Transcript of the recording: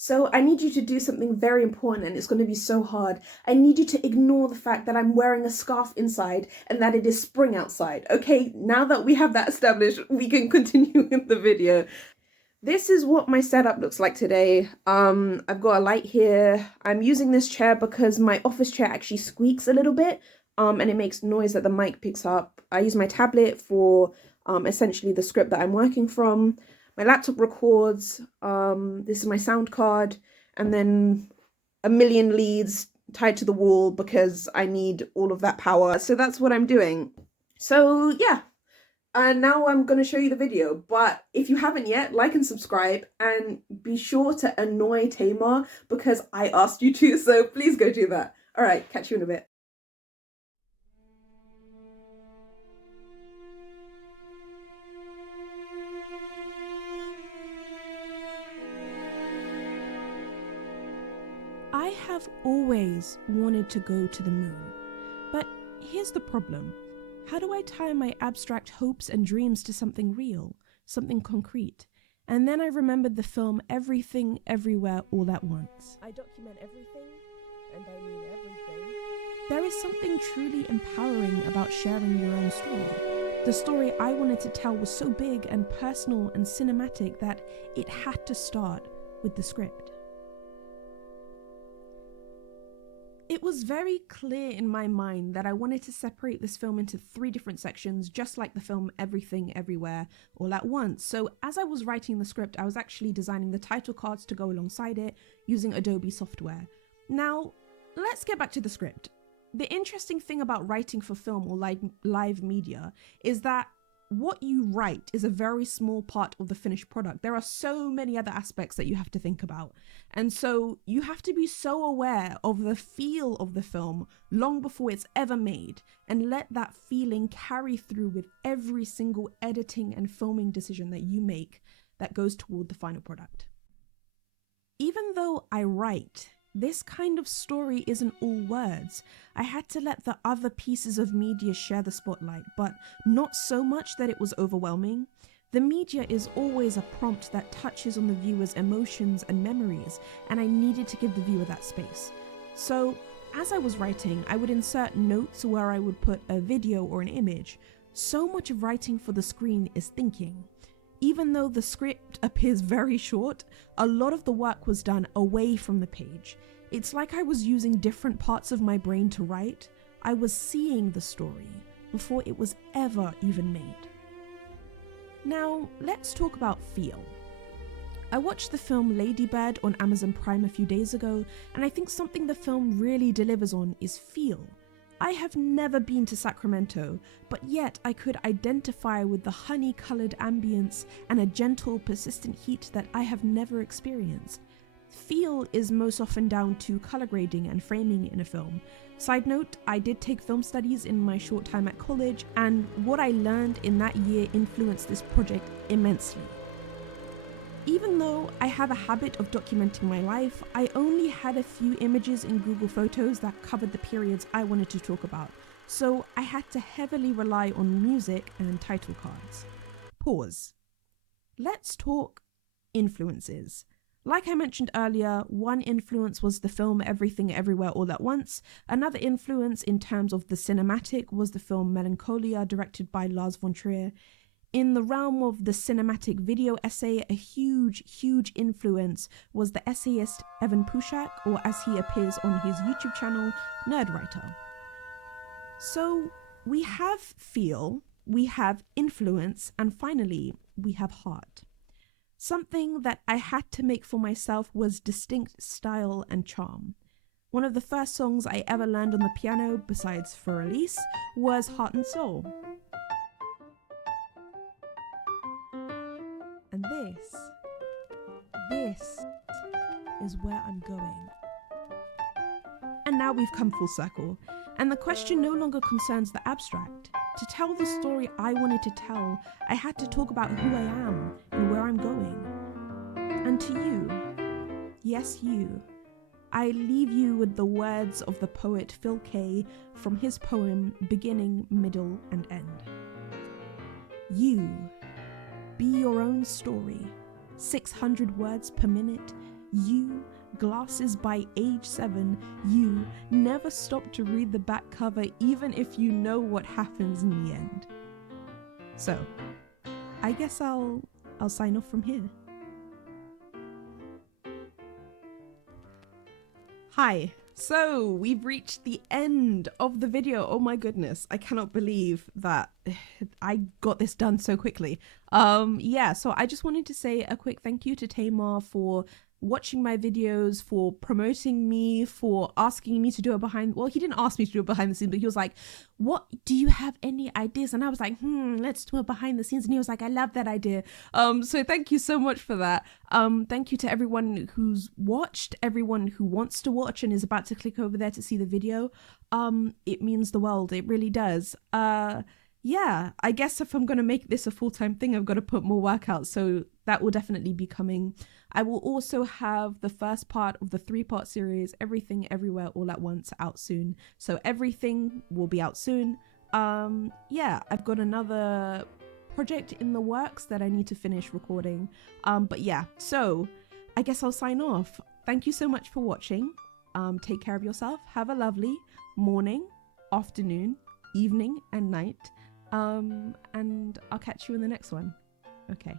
So I need you to do something very important, and it's going to be so hard. I need you to ignore the fact that I'm wearing a scarf inside and that it is spring outside. Okay, now that we have that established, we can continue with the video. This is what my setup looks like today. I've got a light here. I'm using this chair because my office chair actually squeaks a little bit, and it makes noise that the mic picks up. I use my tablet for essentially the script that I'm working from. My laptop records. This is my sound card, and then a million leads tied to the wall because I need all of that power. So that's what I'm doing. So yeah. And now I'm going to show you the video, but if you haven't yet, like and subscribe, and be sure to annoy Tamar because I asked you to, so please go do that. All right, catch you in a bit. I have always wanted to go to the moon, but here's the problem. How do I tie my abstract hopes and dreams to something real, something concrete? And then I remembered the film Everything, Everywhere, All at Once. I document everything, and I mean everything. There is something truly empowering about sharing your own story. The story I wanted to tell was so big and personal and cinematic that it had to start with the script. It was very clear in my mind that I wanted to separate this film into 3 different sections, just like the film Everything, Everywhere, All at Once. So as I was writing the script, I was actually designing the title cards to go alongside it using Adobe software. Now, let's get back to the script. The interesting thing about writing for film or live media is that what you write is a very small part of the finished product. There are so many other aspects that you have to think about. And so you have to be so aware of the feel of the film long before it's ever made, and let that feeling carry through with every single editing and filming decision that you make that goes toward the final product. Even though I write, this kind of story isn't all words. I had to let the other pieces of media share the spotlight, but not so much that it was overwhelming. The media is always a prompt that touches on the viewer's emotions and memories, and I needed to give the viewer that space. So, as I was writing, I would insert notes where I would put a video or an image. So much of writing for the screen is thinking. Even though the script appears very short, a lot of the work was done away from the page. It's like I was using different parts of my brain to write. I was seeing the story before it was ever even made. Now, let's talk about feel. I watched the film Lady Bird on Amazon Prime a few days ago, and I think something the film really delivers on is feel. I have never been to Sacramento, but yet I could identify with the honey-coloured ambience and a gentle, persistent heat that I have never experienced. Feel is most often down to colour grading and framing in a film. Side note, I did take film studies in my short time at college, and what I learned in that year influenced this project immensely. Even though I have a habit of documenting my life, I only had a few images in Google Photos that covered the periods I wanted to talk about, so I had to heavily rely on music and title cards. Pause. Let's talk influences. Like I mentioned earlier, one influence was the film Everything Everywhere All at Once. Another influence in terms of the cinematic was the film Melancholia, directed by Lars von Trier. In the realm of the cinematic video essay, a huge influence was the essayist Evan Ack, or as he appears on his YouTube channel, Nerdwriter. So we have feel, we have influence, and finally, we have heart. Something that I had to make for myself was distinct style and charm. One of the first songs I ever learned on the piano, besides For Release, was Heart and Soul. And this is where I'm going. And now we've come full circle, and the question no longer concerns the abstract. To tell the story I wanted to tell, I had to talk about who I am and where I'm going. And to you, yes you, I leave you with the words of the poet Phil Kay from his poem Beginning, Middle and End. You, be your own story, 600 words per minute. You Glasses by age 7, you never stop to read the back cover even if you know what happens in the end. So, I guess I'll sign off from here. Hi. So we've reached the end of the video. Oh my goodness, I cannot believe that I got this done so quickly. Yeah, so I just wanted to say a quick thank you to Tamar for watching my videos, for promoting me, for asking me to do he didn't ask me to do a behind the scenes, but he was like, what, do you have any ideas? And I was like, let's do a behind the scenes. And he was like, I love that idea. So thank you so much for that. Thank you to everyone who's watched, everyone who wants to watch and is about to click over there to see the video. It means the world. It really does. Yeah, I guess if I'm going to make this a full-time thing, I've got to put more work out. So that will definitely be coming. I will also have the first part of the 3-part series, Everything Everywhere All at Once, out soon. So everything will be out soon. Yeah, I've got another project in the works that I need to finish recording. But yeah, so I guess I'll sign off. Thank you so much for watching. Take care of yourself. Have a lovely morning, afternoon, evening, and night. And I'll catch you in the next one. Okay.